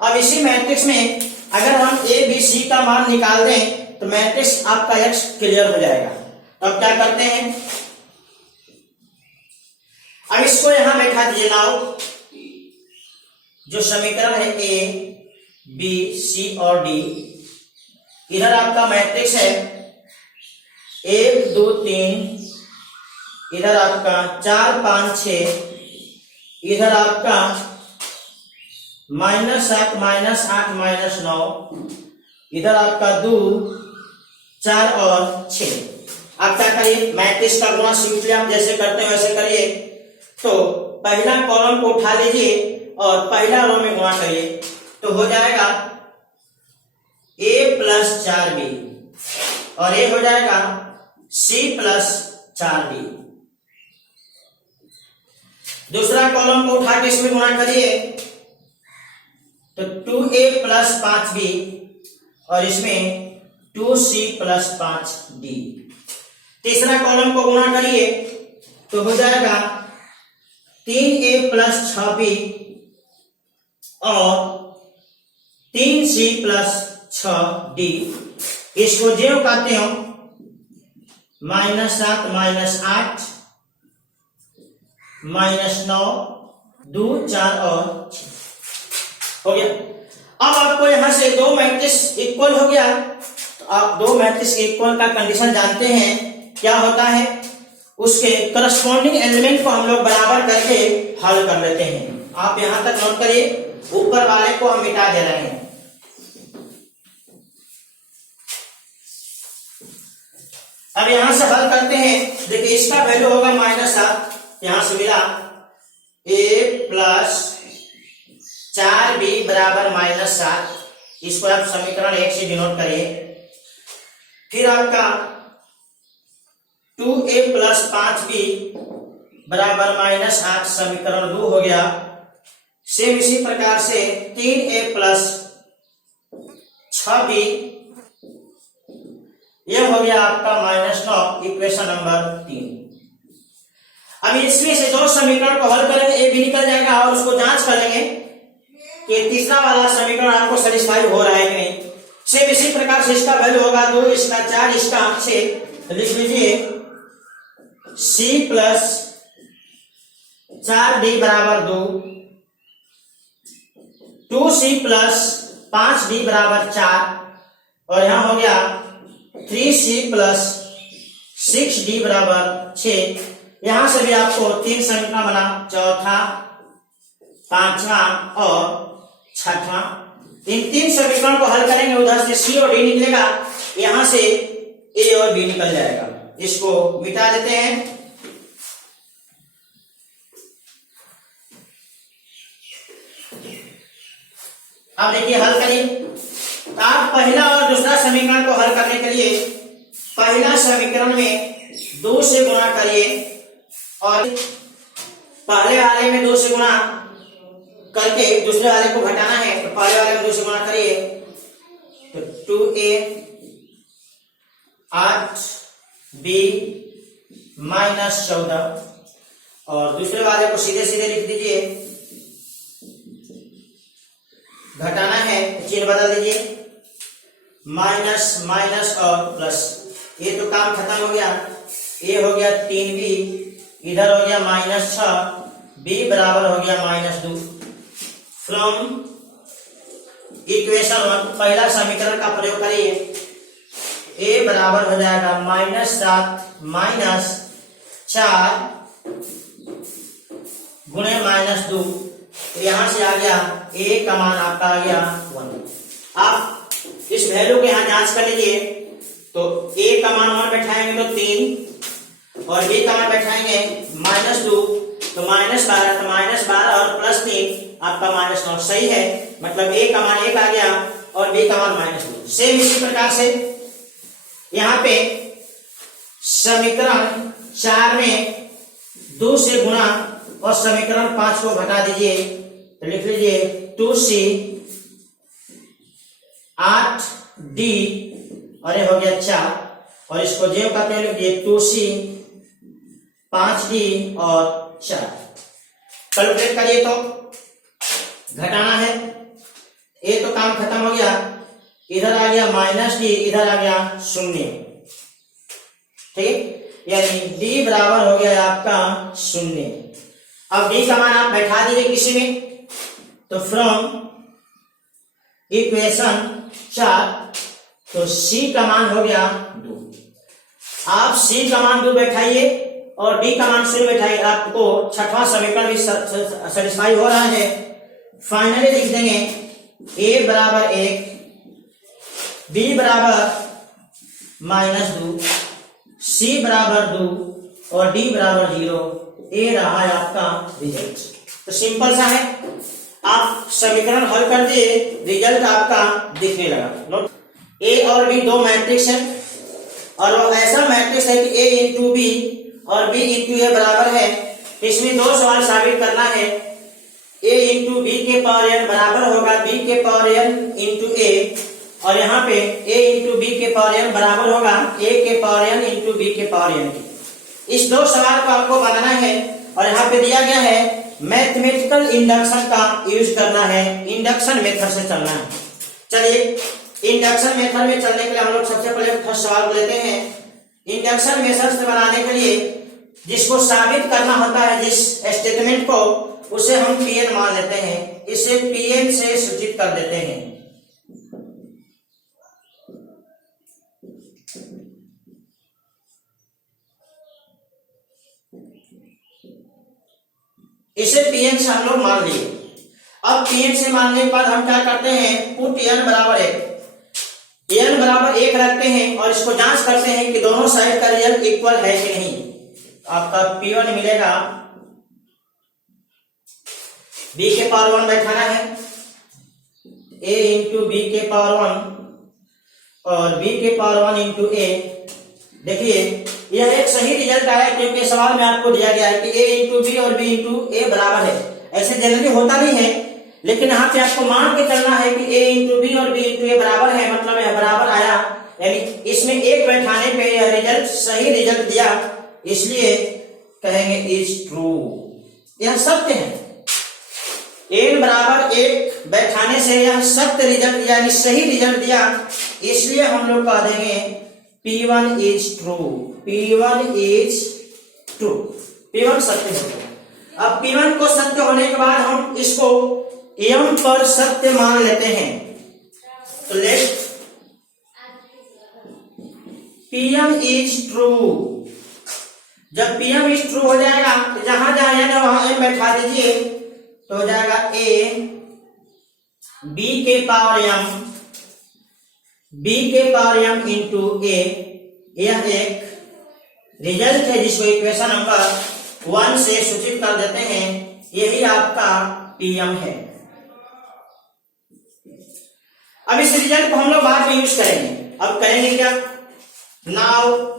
अब इसी मैट्रिक्स में अगर हम A B C का मान निकाल दें तो मैट्रिक्स आपका एक्स क्लियर हो जाएगा। तो अब क्या करते हैं, अब इसको यहां बैठा दीजिए। नाउ जो समीकरण है ए बी सी और डी, इधर आपका मैट्रिक्स है 1 2 3, इधर आपका 4 5 6, इधर आपका -7 -8 -9, इधर आपका 2 4 और 6। अब क्या करिए, मैट्रिक्स का गुणा सिंपली आप जैसे करते हैं वैसे करिए। तो पहला कॉलम को उठा लीजिए और पहला रो में गुणा करिए, तो हो जाएगा a + 4b और ये हो जाएगा c + 4d। दूसरा कॉलम को उठा के इसमें गुणा करिए, तो 2a + 5b और इसमें 2c + 5d। तीसरा कॉलम को गुणा करिए, तो हो जाएगा 3a + 6b और 3c + 6d। इसको जो कहते हो -7 -8 -9 2 4 और 6 हो गया। अब आपको यहां से दो मैट्रिक्स इक्वल हो गया। तो आप दो मैट्रिक्स इक्वल का कंडीशन जानते हैं, क्या होता है, उसके करस्पॉन्डिंग एलिमेंट को हम लोग बराबर करके हल कर लेते हैं। आप यहां तक नोट करिए, ऊपर वाले को हम मिटा दे रहे हैं। अब यहां से हल करते हैं। देखिए इसका वैल्यू होगा -7, यहां से मिला a + 4b बराबर -7। इसको आप समीकरण 1 से डिनोट करिए। फिर आपका 2a + 5b बराबर -8 समीकरण 2 हो गया। सेम इसी प्रकार से 3a + 6b, यह हो गया आपका -9, इक्वेशन नंबर 3। अब इसमें से दो समीकरण को हल करेंगे, ए भी निकल जाएगा और उसको जांच कर लेंगे कि तीसरा वाला समीकरण आपको सेटिस्फाई हो रहा है कि नहीं। सेम इसी प्रकार से इसका वैल्यू होगा 2, इसका 4, इसका 6। लिख लीजिए c + 4d बराबर 2, 2c + 5d बराबर 4 और यहां हो गया 3c + 6d बराबर 6। यहां से भी आपको 3 समीकरण बना, चौथा, पांचवा और छठवां। इन 3 समीकरण को हल करेंगे, उधर से c और d निकलेगा, यहां से a और b निकल जाएगा। इसको मिटा देते हैं। अब देखिए हल करिए। आप पहला और दूसरा समीकरण को हल करने के लिए पहला समीकरण में 2 से गुणा करिए और पहले वाले में 2 से गुणा करके दूसरे वाले को घटाना है। तो पहले वाले में 2 से गुणा करिए, तो 2a 8b -14 और दूसरे वाले को सीधे सीधे लिख दीजिए। घटाना है, चिन्ह बदल दीजिए, माइनस माइनस और प्लस। ये तो काम खत्म हो गया। ये हो गया 3b, इधर हो गया -6, b बराबर हो गया -2। फ्रॉम इक्वेशन 1 पहला समीकरण का प्रयोग करिए। a बराबर हो जाएगा -7 -4 गुणे -2। तो यहां से आ गया a का मान आपका आ गया 1। आप इस वैल्यू को यहां जांच कर लीजिए। तो a का मान 1 बैठाएंगे तो 3 और b का मान बैठाएंगे -2 तो -12, तो -12 और +3 आपका -9 सही है। मतलब a का मान 1 आ गया और b का मान -2। सेम इसी प्रकार से यहाँ पे समीकरण 4 में 2 से गुणा और समीकरण 5 को घटा दीजिए। तो लिख लीजिए 2c 8d और ये हो गया 4 और इसको जो कहते हैं लिखिए 2c 5d और 4। कैलकुलेट करिए तो घटाना है, ये तो काम खत्म हो गया। इधर आ गया -d, इधर आ गया 0। ठीक, यानी d बराबर हो गया आपका 0। अब d का मान आप बैठा दीजिए किसी में, तो फ्रॉम इक्वेशन 4, तो c का मान हो गया 2। आप c का मान 2 बैठाइए और d का मान 0 बैठाइए, आपको छठवां समीकरण भी सेटिस्फाई हो रहा है। फाइनली लिख देंगे a बराबर 1, b बराबर -2, c बराबर 2 और d बराबर 0। ये रहा है आपका रिजल्ट। तो सिंपल सा है, आप समीकरण हल कर दिए, रिजल्ट आपका दिखने लगा। ए और बी दो मैट्रिक्स है और वो ऐसा मैट्रिक्स है कि a इंटू बी और b इंटू ए बराबर है। इसमें दो सवाल साबित करना है। a इंटू बी के पावर n बराबर होगा b के पावर n इंटू ए, और यहाँ पे a इंटू बी के पावर n बराबर होगा a के पावर n इंटू बी के पावर n। इस दो सवाल को आपको बनाना है और यहाँ पे दिया गया है मैथमेटिकल इंडक्शन का यूज करना है, इंडक्शन मेथड से चलना है। चलिए इंडक्शन मेथड में चलने के लिए हम लोग सबसे पहले फर्स्ट सवाल को लेते हैं। इंडक्शन मेथड से बनाने के लिए जिसको साबित करना होता है, जिस स्टेटमेंट को, उसे हम Pn मान लेते हैं, इसे Pn से सूचित कर देते हैं। इसे Pn से हम लोग मान लिए। अब Pn से मानने के बाद हम क्या करते हैं, पुट n बराबर 1, n बराबर 1 रखते हैं और इसको जांच करते हैं कि दोनों साइड का रिजल्ट इक्वल है कि नहीं। आपका P1 मिलेगा, b के पावर 1 बैठाना है, a इंटू बी के पावर 1 और b के पावर 1 इंटू ए। देखिए यह एक सही रिजल्ट आया क्योंकि सवाल में आपको दिया गया है कि a इंटू बी और b इंटू ए बराबर है। ऐसे जनरली होता नहीं है, लेकिन यहाँ पे आपको मान के चलना है कि a इंटू बी और b इंटू ए बराबर है, मतलब यह बराबर आया, यानी इसमें एक बैठाने पे यह रिजल्ट सही रिजल्ट दिया, इसलिए कहेंगे इज ट्रू, यह सत्य है। n बराबर 1 बैठाने से यह सत्य रिजल्ट यानी सही रिजल्ट दिया, इसलिए हम लोग कह देंगे P1 is true, P1 is true, P1 सत्य है। अब P1 को सत्य होने के बाद हम इसको m पर सत्य मान लेते हैं। तो लेट Pm इज ट्रू। जब Pm इज ट्रू हो जाएगा तो जहां जहां n वहां m बैठा दीजिए, तो हो जाएगा a b के पावर m, b के पावर m इंटू ए। यह एक रिजल्ट है जिसको इक्वेशन नंबर 1 से सूचित कर देते हैं, यही आपका Pm है। अब इस रिजल्ट को हम लोग बाद में यूज करेंगे। अब करेंगे क्या, नाउ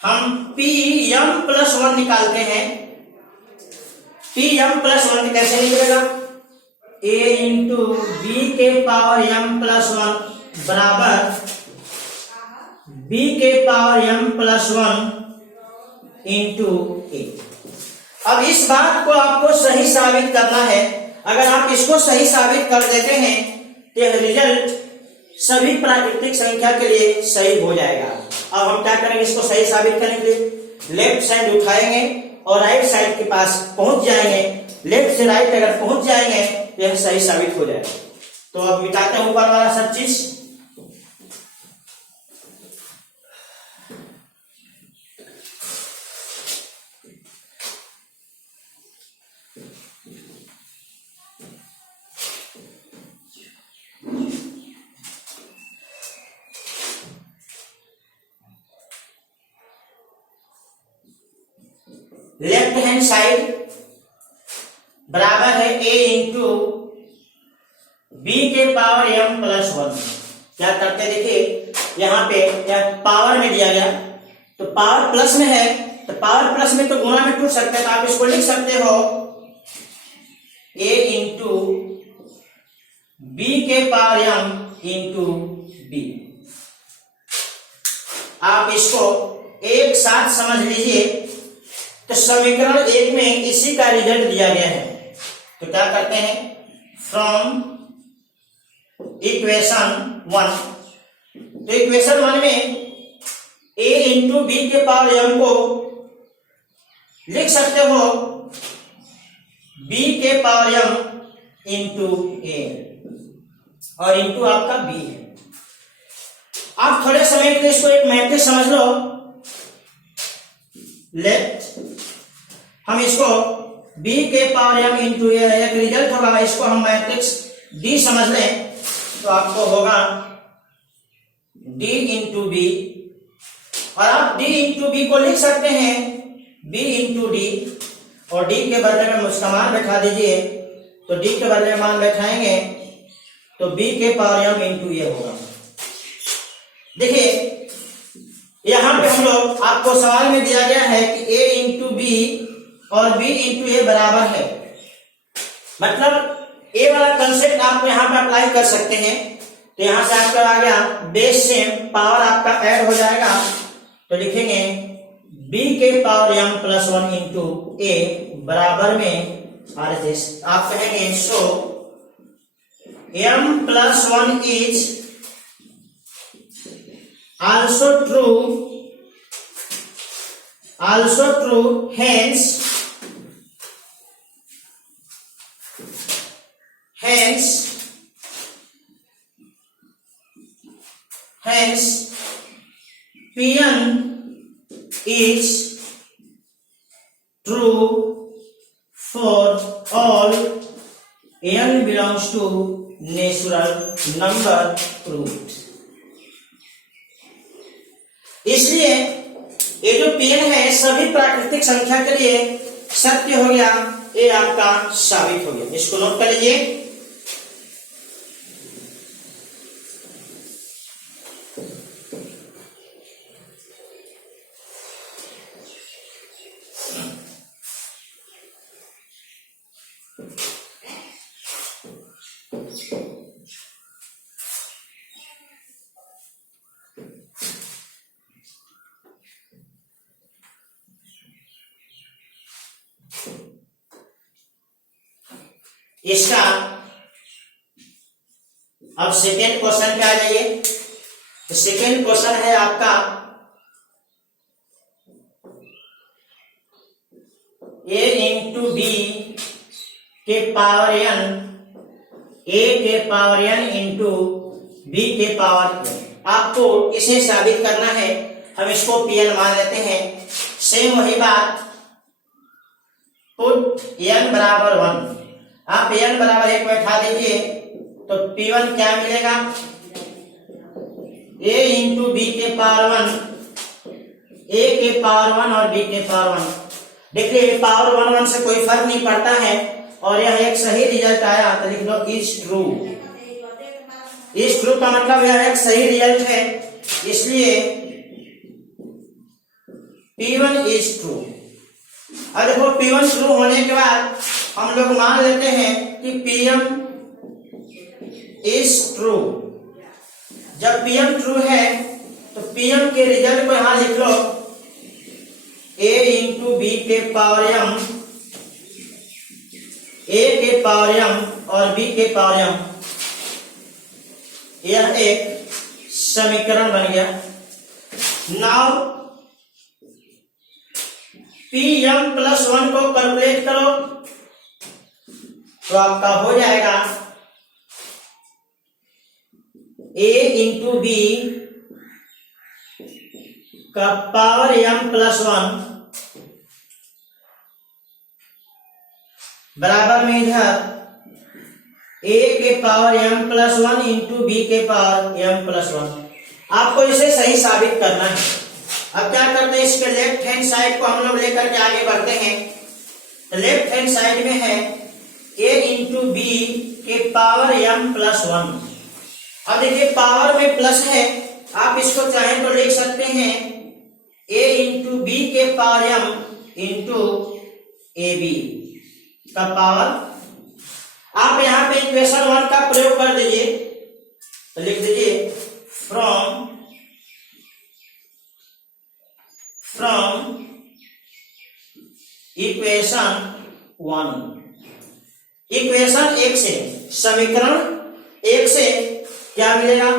हम Pm प्लस 1 निकालते हैं। Pm प्लस 1 कैसे निकलेगा, a इंटू बी के पावर m प्लस 1 बराबर b के पावर m प्लस 1 इंटू ए। अब इस बात को आपको सही साबित करना है। अगर आप इसको सही साबित कर देते हैं तो यह रिजल्ट सभी प्राकृतिक संख्या के लिए सही हो जाएगा। अब हम क्या करेंगे, इसको सही साबित करने के लिए लेफ्ट साइड उठाएंगे और राइट साइड के पास पहुंच जाएंगे। लेफ्ट से राइट अगर पहुंच जाएंगे तो यह सही साबित हो जाएगा। तो अब मिटाते हैं ऊपर वाला सब चीज। लेफ्ट हैंड साइड बराबर है a इंटू बी के पावर m प्लस 1। क्या करते हैं, देखिए यहाँ पे यह पावर में दिया गया, तो पावर प्लस में है, तो पावर प्लस में तो गुणा में टूट सकते हैं, तो आप इसको लिख सकते हो a इंटू बी के पावर m इंटू बी। आप इसको एक साथ समझ लीजिए। तो समीकरण 1 में इसी का रिजल्ट दिया गया है। तो क्या करते हैं, फ्रॉम इक्वेशन 1। तो इक्वेशन 1 में a इंटू बी के पावर m को लिख सकते हो b के पावर m इंटू a, और इंटू आपका b है। आप थोड़े समय के लिए इसको एक मैट्रिक्स समझ लो। लेट हम इसको b के पावर m इंटू a एक रिजल्ट होगा, इसको हम मैट्रिक्स d समझ लें तो आपको होगा d इंटू बी, और आप d इंटू बी को लिख सकते हैं b इंटू डी, और d के बदले में उसका मान बैठा दीजिए, तो d के बदले में मान बैठाएंगे तो b के पावर m इंटू ए होगा। देखिए यहाँ पे हम लोग आपको सवाल में दिया गया है कि a इंटू बी और b इंटू ए बराबर है, मतलब ए वाला कंसेप्ट आप यहाँ पे अप्लाई कर सकते हैं। तो यहाँ से आपका आ गया बेस से पावर आपका ऐड हो जाएगा, तो लिखेंगे b के पावर m प्लस 1 इंटू ए बराबर में RHS। आप कहेंगे सो m plus 1 is also true, hence Pn is true for all n belongs to natural number root। इसलिए ये जो Pn है सभी प्राकृतिक संख्या के लिए सत्य हो गया, ये आपका साबित हो गया। इसको नोट कर लीजिए। इसका अब सेकेंड क्वेश्चन पे आ जाइए। तो सेकेंड क्वेश्चन है आपका a इंटू बी के पावर n, a के पावर n इंटू बी के पावर n। आपको इसे साबित करना है, हम इसको Pn मान लेते हैं। सेम वही बात, पुट n बराबर 1, आप n बराबर 1 बैठा दीजिए तो P1 क्या मिलेगा, a इंटू बी के पावर 1, a के पावर 1 और b के पावर 1। देखिए पावर 1 1 से कोई फर्क नहीं पड़ता है, और यह एक सही रिजल्ट आया तो लिख लो इज ट्रू। इज ट्रू का मतलब यह एक सही रिजल्ट है, इसलिए P1 इज ट्रू। अब देखो P1 ट्रू होने के बाद हम लोग मान लेते हैं कि Pm इज ट्रू। जब Pm ट्रू है तो Pm के रिजल्ट को यहां लिख लो a इंटू बी के पावर m, a के पावर m और b के पावर m। यह एक समीकरण बन गया। नाउ Pm प्लस 1 को कैलकुलेट करो तो आपका हो जाएगा a इंटू बी का पावर m प्लस 1 बराबर में इधर a के power m plus 1 into B के पावर m प्लस 1। आपको इसे सही साबित करना है। अब क्या करते हैं, इसके लेफ्ट हैंड साइड को हम लोग लेकर के आगे बढ़ते हैं। लेफ्ट हैंड साइड में है a इंटू बी के पावर m प्लस 1। अब देखिए पावर में प्लस है, आप इसको चाहें तो लिख सकते हैं a इंटू बी के power m into A B का पावर। आप यहाँ पे इक्वेशन 1 का प्रयोग कर दीजिए, तो लिख दीजिए फ्रॉम इक्वेशन 1। इक्वेशन 1 से, समीकरण 1 से क्या मिलेगा?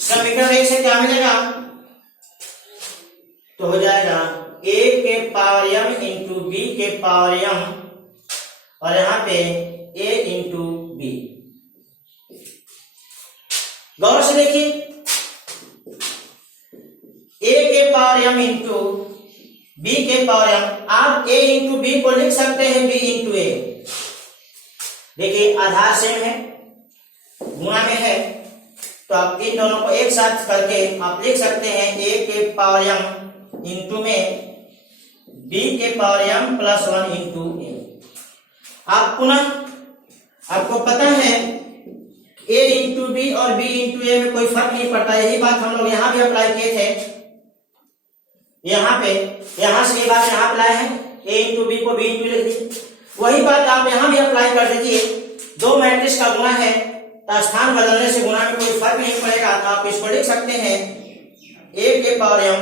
समीकरण 1 से क्या मिलेगा? तो हो जाएगा a के पावर m इंटू बी के पावर m और यहाँ पे a इंटू बी। गौर से देखिए, a के पावर m इंटू बी के पावर m, आप a इंटू बी को लिख सकते हैं b इंटू ए। देखिए आधार सेम है, गुणा में है, तो आप इन दोनों को एक साथ करके आप लिख सकते हैं a के पावर m इंटू में b के पावर m प्लस 1 इंटू ए। आप पुनः, आपको पता है a इंटू बी और b इंटू ए में कोई फर्क नहीं पड़ता। यही बात हम लोग यहाँ भी अप्लाई किए थे, यहाँ पे, यहाँ से ये बात यहाँ अप्लाई है, a इंटू बी को b इंटू लिख दीजिए। वही बात आप यहाँ भी अप्लाई कर दीजिए। दो मैट्रिक्स का गुणा है तो स्थान बदलने से गुणा में कोई फर्क नहीं पड़ेगा, तो आप इसको लिख सकते हैं a के पावर m,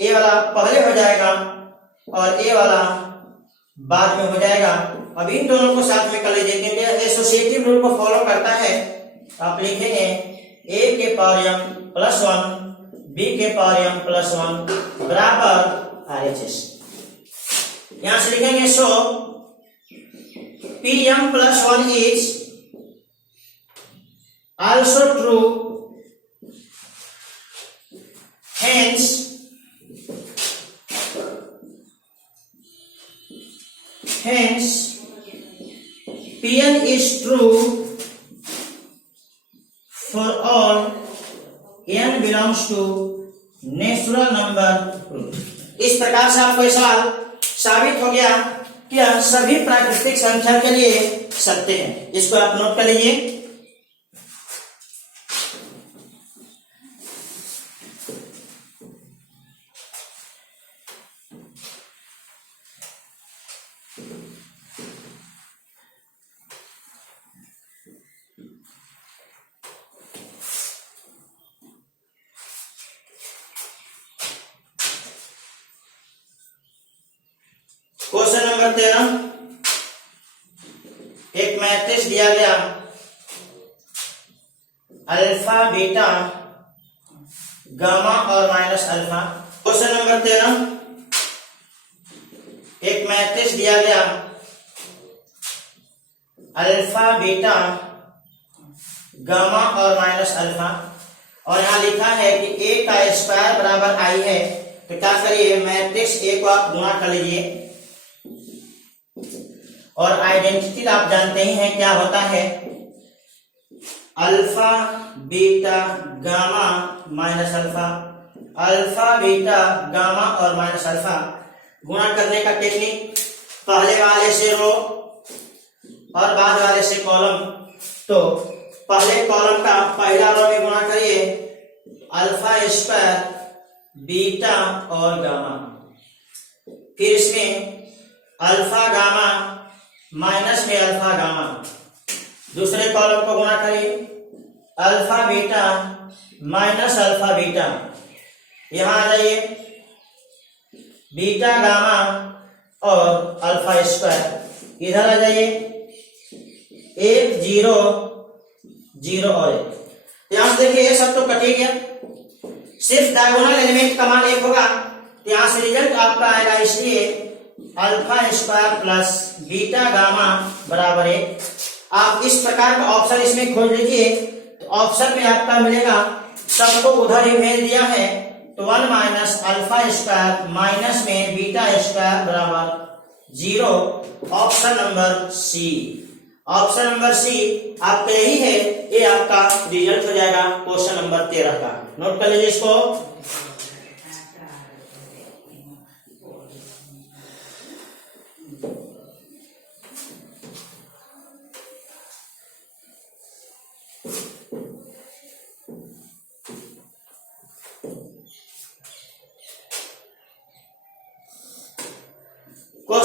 ए वाला पहले हो जाएगा और ए वाला बाद में हो जाएगा। अब इन दोनों को साथ में कर लीजिए, क्योंकि एसोसिएटिव रूल को फॉलो करता है। आप लिखेंगे a के पावर m प्लस 1 b के पावर m प्लस 1 बराबर RHS। यहां से लिखेंगे सो pm plus 1 is also true, hence Pn is true for all n belongs to natural number group। इस प्रकार से आपको सवाल साबित हो गया कि यह सभी प्राकृतिक संख्या के लिए सत्य है। इसको आप नोट कर लीजिए। क्वेश्चन नंबर 13, एक मैट्रिक्स दिया गया अल्फा बीटा गामा और माइनस अल्फा। क्वेश्चन नंबर 13, एक मैट्रिक्स दिया गया अल्फा बीटा गामा और माइनस अल्फा, और यहां लिखा है कि a का स्क्वायर बराबर i है। तो क्या करिए, मैट्रिक्स a को आप गुणा कर लीजिए, और आइडेंटिटी आप जानते ही हैं क्या होता है, alpha beta gamma minus alpha. Alpha beta gamma और माइनस अल्फा गुणा करने का टेक्निक, पहले वाले से रो और बाद वाले से कॉलम। तो पहले कॉलम का पहला रो में गुणा करिए अल्फा स्क्वायर बीटा और गामा, फिर इसमें अल्फा गामा माइनस में अल्फा गामा। दूसरे कॉलम को गुणा करिए alpha beta minus alpha beta. यहां आ जाइए बीटा गामा और अल्फा स्क्वायर, इधर आ जाइए 1 0 0 और 1। यहां से देखिए ये सब तो कट ही गया, सिर्फ डायगोनल एलिमेंट का मान 1 होगा, तो यहां से रिजल्ट आपका आएगा, इसलिए alpha square plus beta gamma बराबर 1। आप इस प्रकार का ऑप्शन इसमें खोज लीजिए, तो ऑप्शन में आपका मिलेगा, सबको उधर ही भेज दिया है, तो 1 माइनस अल्फा स्क्वायर माइनस में बीटा स्क्वायर बराबर 0। Option number C, option number C आपका यही है, ये आपका रिजल्ट हो जाएगा क्वेश्चन नंबर 13 का। नोट कर लीजिए इसको।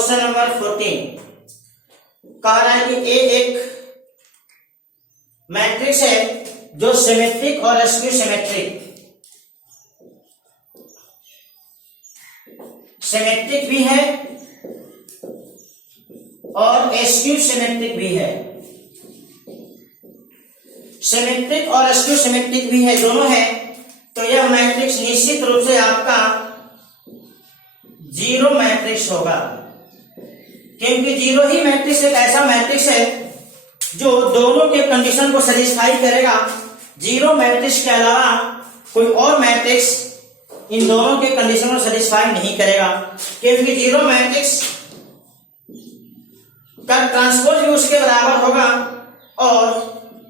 क्वेश्चन नंबर 14 कह रहा है कि ए एक मैट्रिक्स है जो सिमेट्रिक और स्क्यू सिमेट्रिक भी है और स्क्यू सिमेट्रिक भी है। सिमेट्रिक और स्क्यू सिमेट्रिक भी है, दोनों है। तो यह मैट्रिक्स निश्चित रूप से आपका जीरो मैट्रिक्स होगा, क्योंकि जीरो ही मैट्रिक्स एक ऐसा मैट्रिक्स है जो दोनों के कंडीशन को सेटिस्फाई करेगा। जीरो मैट्रिक्स के अलावा कोई और मैट्रिक्स इन दोनों के कंडीशन को सेटिस्फाई नहीं करेगा, क्योंकि जीरो मैट्रिक्स का ट्रांसपोज भी उसके बराबर होगा और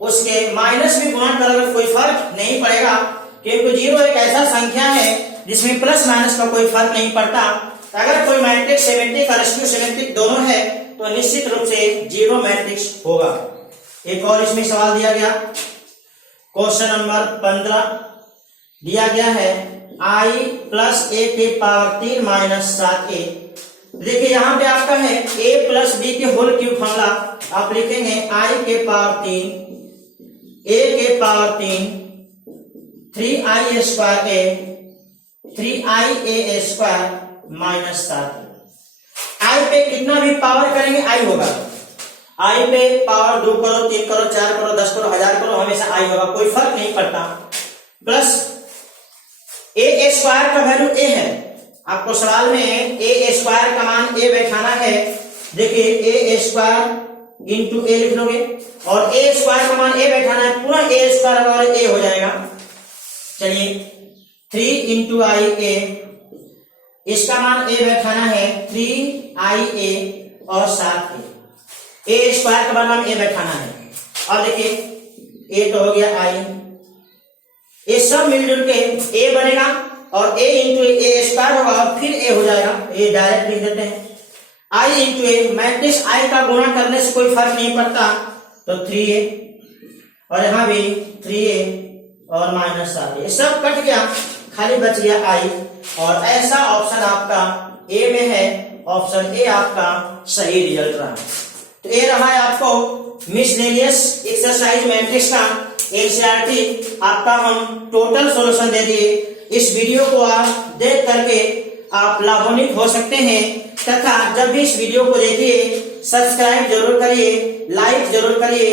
उसके माइनस भी गुणा करोगे कोई फर्क नहीं पड़ेगा, क्योंकि जीरो एक ऐसा संख्या है जिसमें प्लस माइनस का कोई फर्क नहीं पड़ता। अगर कोई मैट्रिक्स सिमेट्रिक और स्क्यू सिमेट्रिक दोनों है तो निश्चित रूप से जीरो मैट्रिक्स होगा। एक और इसमें सवाल दिया गया, क्वेश्चन नंबर 15 दिया गया है i प्लस ए के पावर 3 माइनस 7a। देखिए यहाँ पे आपका है a प्लस बी के होल क्यूब फॉर्मूला, आप लिखेंगे i के पावर 3 a के power 3 3i square a 3ia square minus 7। आई पे कितना भी पावर करेंगे आई होगा। आई पे पावर 2 करो, 3 करो, 4 करो, 10 करो, 1000 करो, हमेशा आई होगा, कोई फर्क नहीं पड़ता। प्लस ए स्क्वायर का वैल्यू ए है, आपको सवाल में ए स्क्वायर का मान ए बैठाना है। देखिए ए स्क्वायर इंटू ए लिख लोगे और ए स्क्वायर का मान ए बैठाना है, पूरा ए स्क्वायर और ए हो जाएगा। चलिए 3 इंटू आई ए, इसका मान ए बैठाना है 3ia और 7a। ए स्क्वायर का मान ए बैठाना है। अब देखिए ए तो हो गया आई, ये सब मिलजुल के ए बनेगा और ए इंटू ए स्क्वायर होगा और फिर ए हो जाएगा, ये डायरेक्ट लिख देते हैं। आई इंटू ए, मैट्रिक्स आई का गुणा करने से कोई फर्क नहीं पड़ता, तो 3a और यहां भी 3a और माइनस 7a, ये सब कट गया, खाली बच गया आई। और ऐसा ऑप्शन आपका ए में है, ऑप्शन ए आपका सही रिजल्ट रहा। तो ये रहा है आपको मिसलेनियस एक्सरसाइज मैट्रिक्स का एनसीईआरटी, आपका हम टोटल सॉल्यूशन दे दिए। इस वीडियो को आप देख करके आप लाभान्वित हो सकते हैं, तथा जब भी इस वीडियो को देखिए सब्सक्राइब जरूर करिए, लाइक जरूर करिए